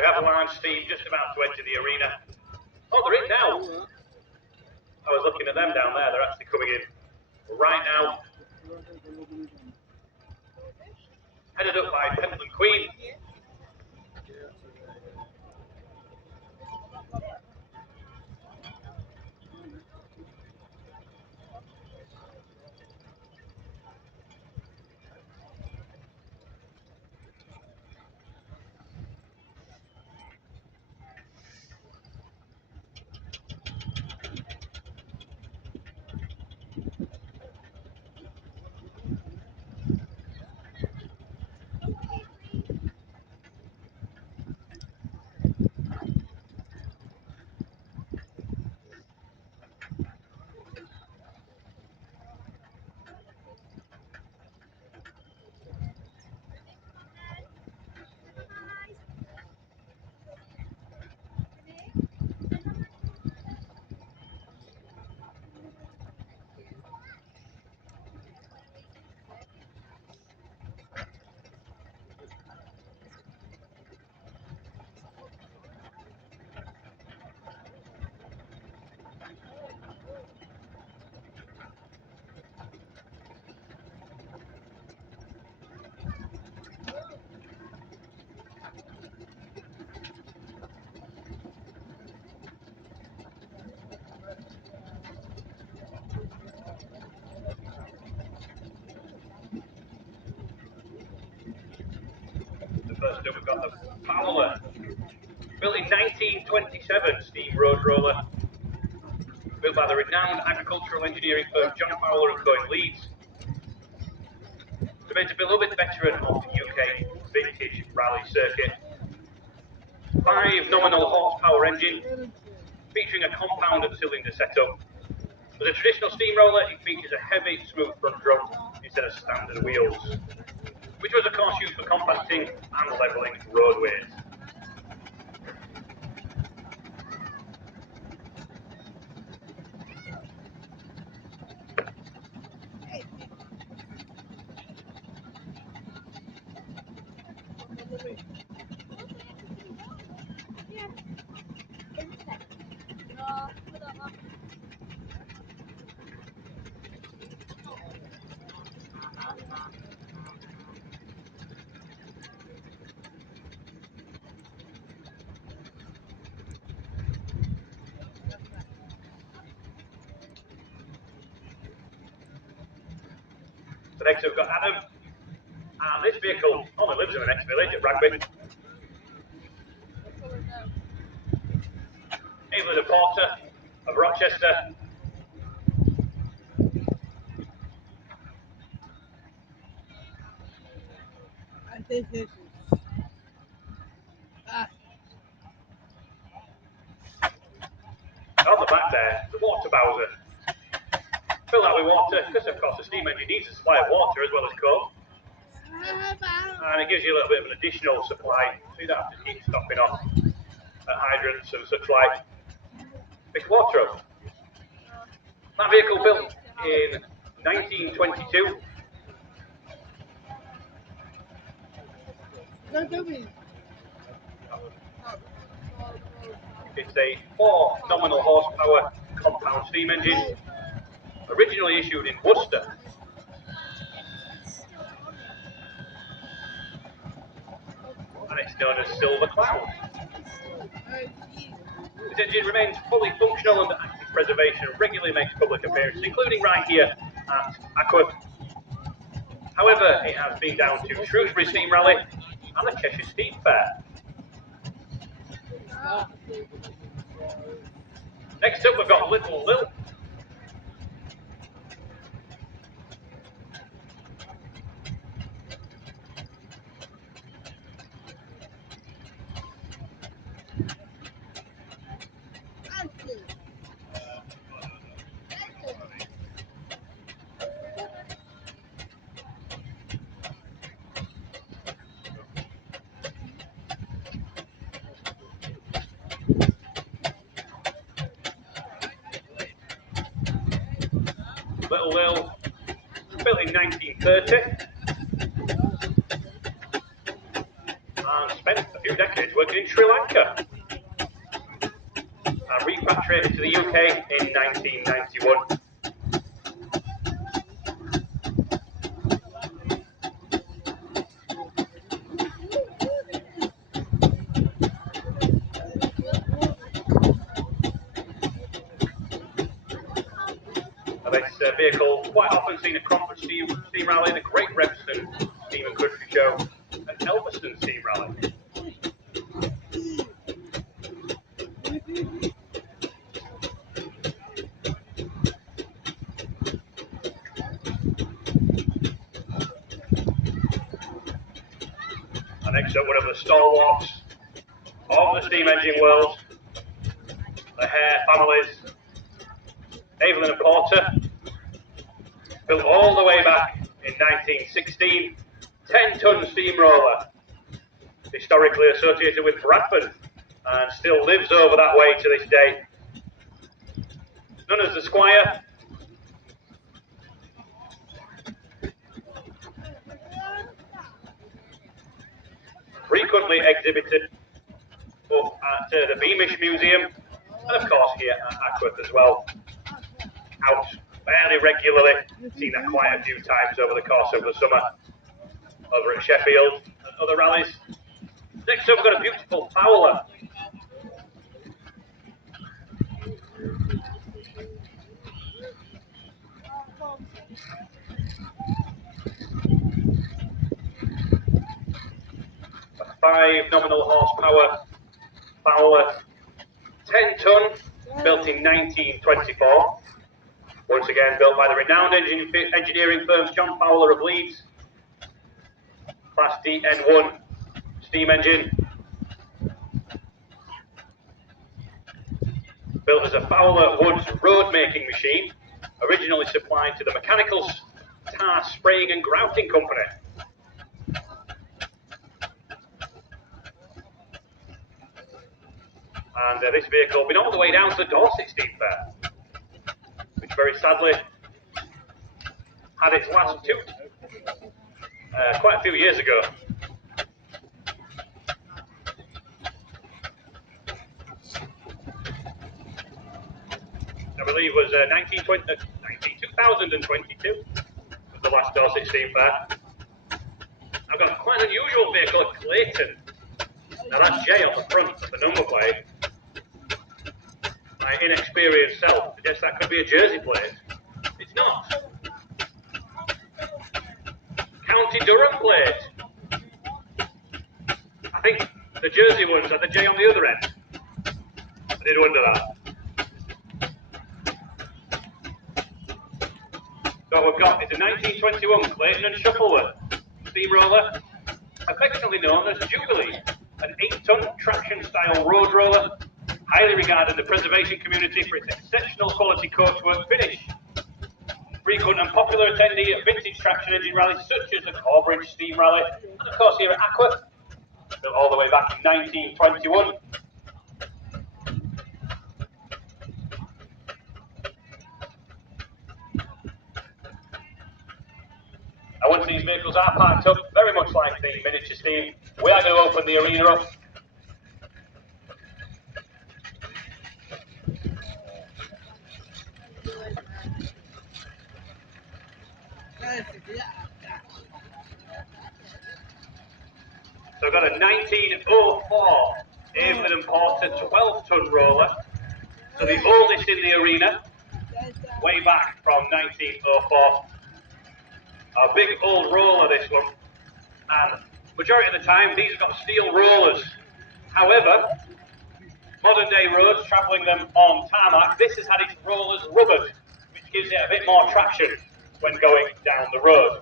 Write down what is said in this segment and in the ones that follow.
We have Large Steam just about to enter the arena. Oh, they're in now. I was looking at them down there. They're actually coming in right now. Headed up by Pendleton Queen. First up, we've got the Fowler, built in 1927 steam road roller, built by the renowned agricultural engineering firm John Fowler and Co in Leeds. Remains a beloved veteran of the UK vintage rally circuit. 5 nominal horsepower engine, featuring a compounded cylinder setup. As a traditional steamroller, it features a heavy, smooth front drum instead of standard wheels, which was of course used for compacting and levelling roadways. So next we've got Adam, and this vehicle only lives in the next village at Rugby. Evelyn and Porter of Rochester. I think this is On the back there, the water bowser. Fill that with water, because of course the steam engine needs a supply of water as well as coal. And it gives you a little bit of an additional supply, so you don't have to keep stopping off at hydrants and such like. Pick water up. That vehicle built in 1922. It's a 4 nominal horsepower compound steam engine, originally issued in Worcester. And it's known as Silver Cloud. This engine remains fully functional and active preservation and regularly makes public appearances, including right here at Ackworth. However, it has been down to Shrewsbury Steam Rally and the Cheshire Steam Fair. Next up, we've got Little Lil. Little Lil, built in 1930, and spent a few 2 decades working in Sri Lanka and repatriated to the UK in 1991. This vehicle quite often seen at Cromford Steam Rally, the Great Revston Steam and Country Show, and Elverston Steam Rally. And next up, one of the stalwarts of the steam engine world, the Hare families, Evelyn and Porter, built all the way back in 1916, 10-ton steamroller, historically associated with Bradford, and still lives over that way to this day. Known as the Squire. Frequently exhibited up at the Beamish Museum, and of course here at Ackworth as well. Out fairly regularly, seen that quite a few times over the course of the summer, over at Sheffield and other rallies. Next up, we've got a beautiful Fowler. A 5 nominal horsepower Fowler, 10-ton, built in 1924. Once again, built by the renowned engineering firm John Fowler of Leeds. Class DN1 steam engine. Built as a Fowler Woods road making machine, originally supplied to the Mechanical Tar Spraying and Grouting Company. And this vehicle been all the way down to the Dorset Steam Fair, which very sadly had its last toot quite a few years ago. I believe it was 2022 was the last Dorset Steam Fair. I've got quite an unusual vehicle at Clayton. Now that's J on the front of the number plate. My inexperienced self suggests that could be a Jersey plate. It's not. County Durham plate. I think the Jersey ones had the J on the other end. I did wonder that. So what we've got is a 1921 Clayton and Shuttleworth steamroller, affectionately known as Jubilee, an 8-ton traction-style road roller, highly regarded in the preservation community for its exceptional quality coachwork finish. Frequent and popular attendee at vintage traction engine rallies such as the Corbridge Steam Rally, and of course here at Ackworth, built all the way back in 1921. And once these vehicles are parked up, very much like the miniature steam, we are going to open the arena up. So I've got a 1904 Evelyn and Porter 12-ton roller. So the oldest in the arena, way back from 1904. A big old roller, this one. And majority of the time, these have got steel rollers. However, modern day roads, travelling them on tarmac, this has had its rollers rubbered, which gives it a bit more traction when going down the road.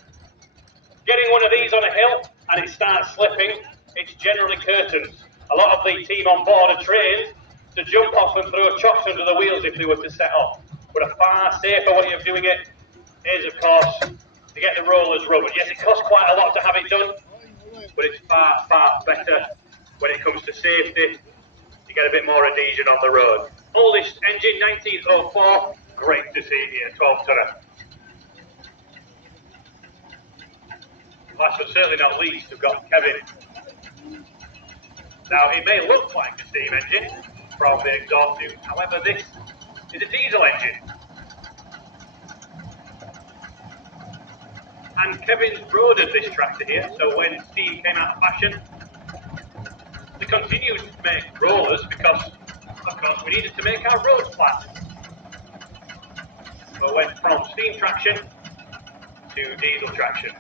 Getting one of these on a hill and it starts slipping, it's generally curtains. A lot of the team on board are trained to jump off and throw chocks under the wheels if they were to set off. But a far safer way of doing it is, of course, to get the rollers rubbered. Yes, it costs quite a lot to have it done, but it's far, far better when it comes to safety. You get a bit more adhesion on the road. Oldest engine, 1904. Great to see it here, 12-tonner. Last but certainly not least, we've got Kevin. Now, it may look like a steam engine from the exhaust tube, however, this is a diesel engine. And Kevin's roaded this tractor here, so when steam came out of fashion, they continued to make rollers because, of course, we needed to make our roads flat. So went from steam traction to diesel traction.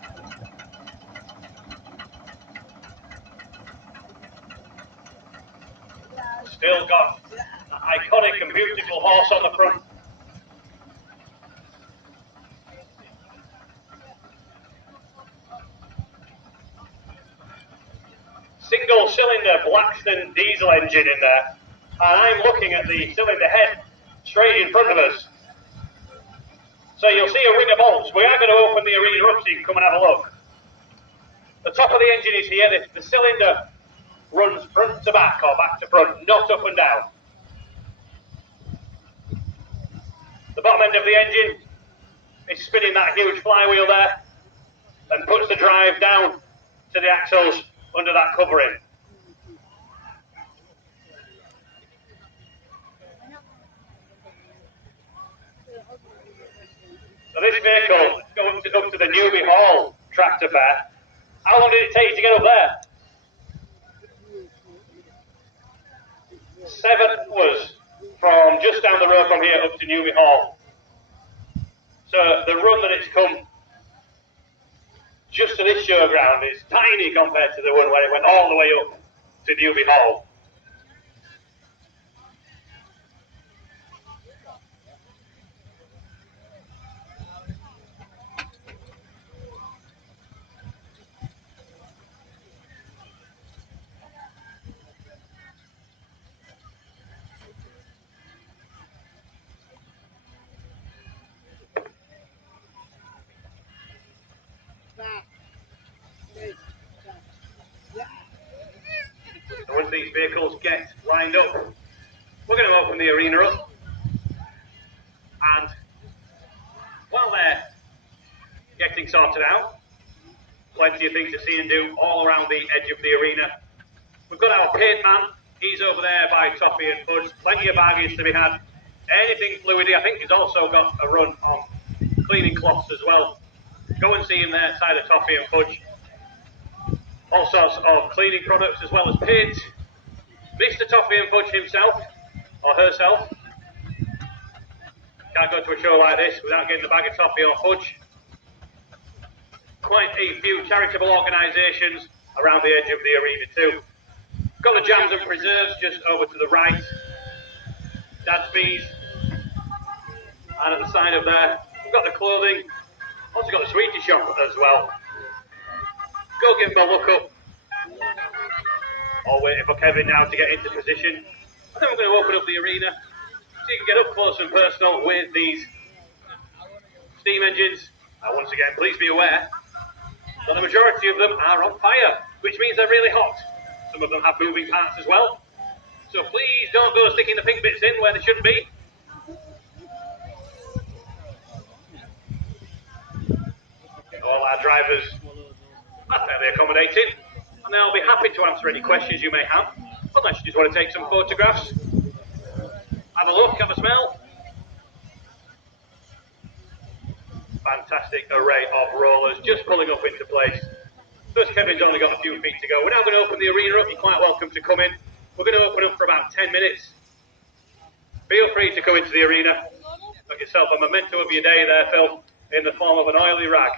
Still got an iconic and beautiful horse on the front. Single cylinder Blackstone diesel engine in there. And I'm looking at the cylinder head straight in front of us. So you'll see a ring of bolts. We are going to open the arena up so you can come and have a look. The top of the engine is here. The cylinder runs front to back or back to front, not up and down. The bottom end of the engine is spinning that huge flywheel there and puts the drive down to the axles under that covering. So this vehicle is going up to the Newby Hall tractor fair. How long did it take you to get up there? 7 hours from just down the road from here up to Newby Hall. So the run that it's come just to this showground is tiny compared to the one where it went all the way up to Newby Hall. So once these vehicles get lined up, we're going to open the arena up. And while they're getting sorted out, plenty of things to see and do all around the edge of the arena. We've got our paint man. He's over there by Toffee and Fudge. Plenty of bargains to be had. Anything fluidy. I think he's also got a run on cleaning cloths as well. Go and see him there side of Toffee and Fudge. All sorts of cleaning products as well as paint. Mr. Toffee and Fudge himself, or herself. Can't go to a show like this without getting a bag of toffee or fudge. Quite a few charitable organisations around the edge of the arena too. Got the jams and preserves just over to the right. Dad's Bees. And at the side of there, we've got the clothing. Also got the sweetie shop as well. Go give him a look up. Or waiting for Kevin now to get into position. And then we're going to open up the arena so you can get up close and personal with these steam engines. Once again, please be aware that the majority of them are on fire, which means they're really hot. Some of them have moving parts as well. So please don't go sticking the pink bits in where they shouldn't be. All our drivers are fairly accommodating, and they'll be happy to answer any questions you may have, unless you just want to take some photographs. Have a look, have a smell. Fantastic array of rollers just pulling up into place. First, Kevin's only got a few feet to go. We're now going to open the arena up. You're quite welcome to come in. We're going to open up for about 10 minutes. Feel free to come into the arena. Got yourself a memento of your day there, Phil, in the form of an oily rag.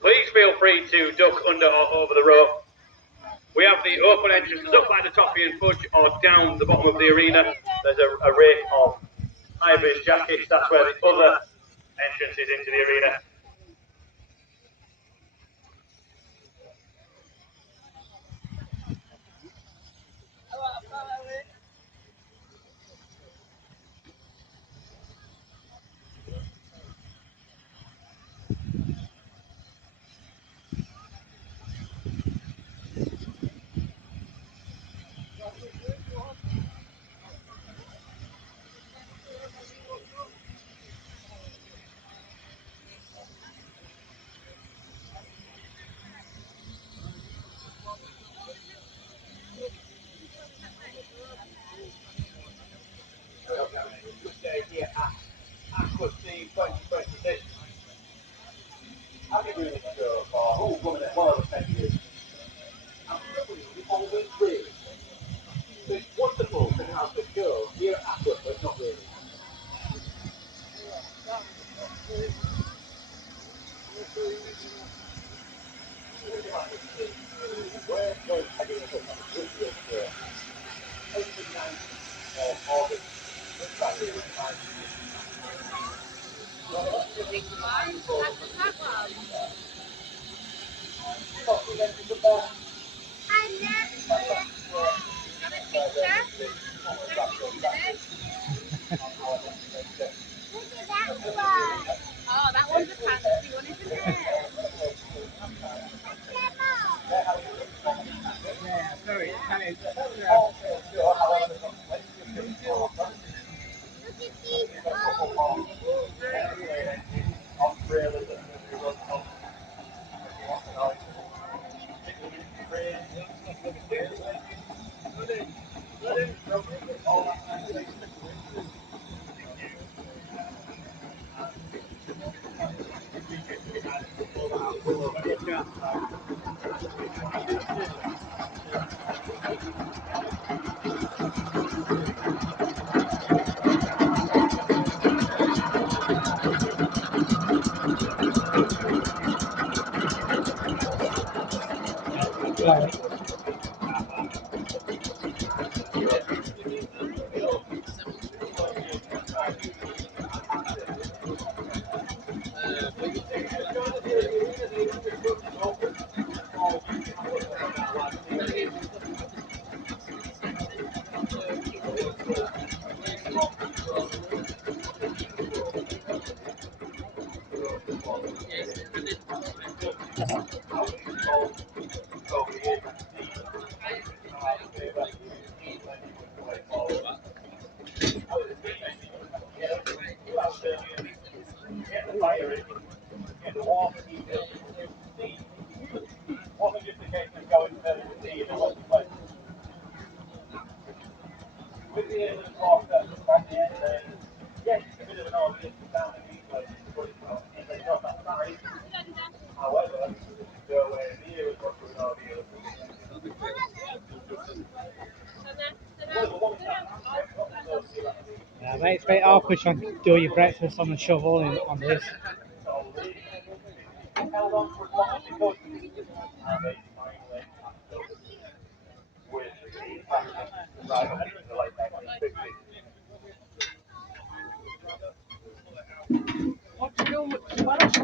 Please feel free to duck under or over the rope. We have the open entrances up by the Toffee and Fudge or down the bottom of the arena. There's a rake of high-vis jackets. That's where the other entrance is into the arena. So it's wonderful to have the show here at Ackworth, but not really. We're going heading up on the Jubilee tour. 8th and 9th of August. Looks like it was fine. Oh, that one's a fancy one, isn't it? Yeah, sorry, that is. Wasn't just a case of going to the sea in a lovely place. With the end of the water on the end there, yes, it's a bit of an audience down in these places, but it's not that size. However, nowhere near as much of an audience. Yeah, mate, it's very awkward trying to do your breakfast on the shovel on this. Held on for as long as they could, and they finally with the practice right up into the late 1950s. What to do with the Spanish?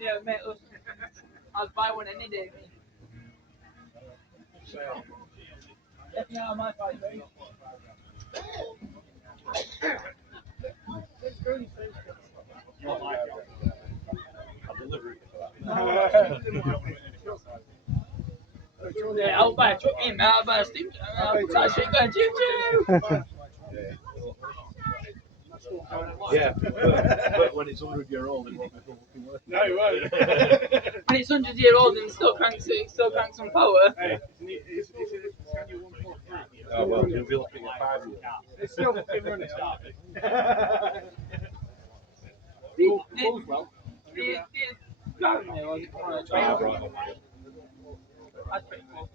Yeah, mate, look, I'll buy one any day. Definitely on my side, mate. Yeah, I'll buy a truck in, I'll buy a steam. I'll buy a shit going choo choo. Yeah, but when it's 100-year-old, it won't be fucking worth it. No, it won't. When it's 100-year-old and still cranks on power. Yeah. Oh, well, you'll be looking at 5 years. It's still fucking running. Driving me, was it? Ah, right. That's pretty cool.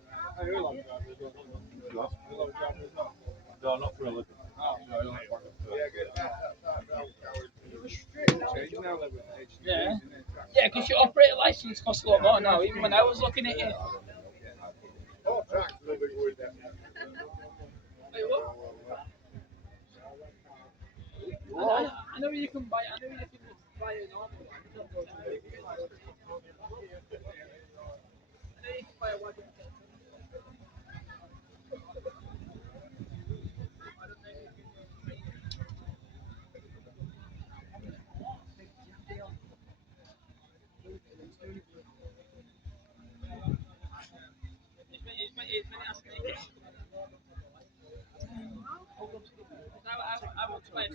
No, not for a living. Yeah. Yeah, because your operator license costs a lot more now, even when I was looking at it. Wait, what? I know you can buy a normal one. I know you can buy a wagon. I want to play.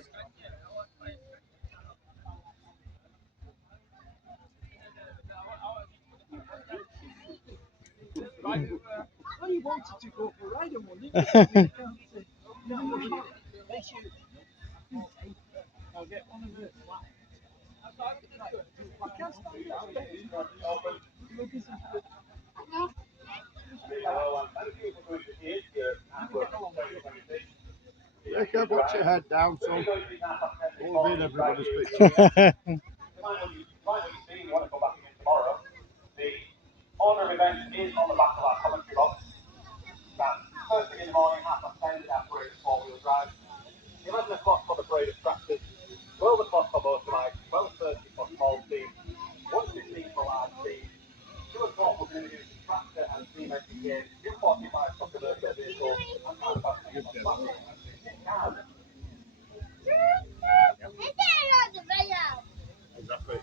Oh, you wanted to go for a ride on one, didn't you? I'll get one of the I can't stand it. Jacob, watch your head down, son. All in everybody's picture. You want to come back again tomorrow. The order of events is on the back of our commentary box. That's first thing in the morning, 10:30 at Ackworth 4-wheel drive. 11 o'clock for the parade of tractors. 12 o'clock for motorbikes. 12:30 for small teams. 1:15 for large teams. 2 o'clock we're going to be doing some tractor and steam engine games. 2:45 for commercial vehicles. And 5 o'clock for plastic and 15 cars. Exactly.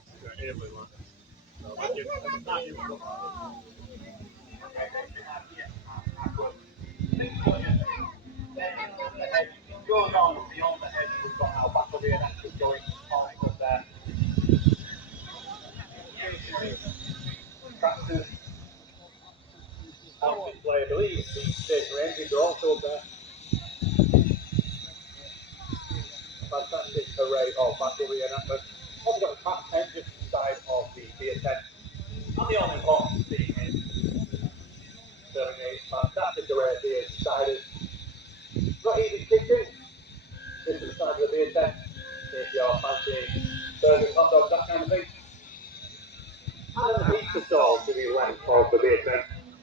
Goes on beyond the hedge, we've got our battle reenactors going on up there. Tractors, out display, I believe the stationary engines are also up there. Fantastic array of battle reenactment. Also got the fast engine side of the beer tent. And the all-important steam engine. Serving a fantastic array of beers and ciders. Not easy to kick in. This is the side of the beer tent. If you're fancying burgers, hot dogs, that kind of thing. And a pizza stall to the left of the beer tent.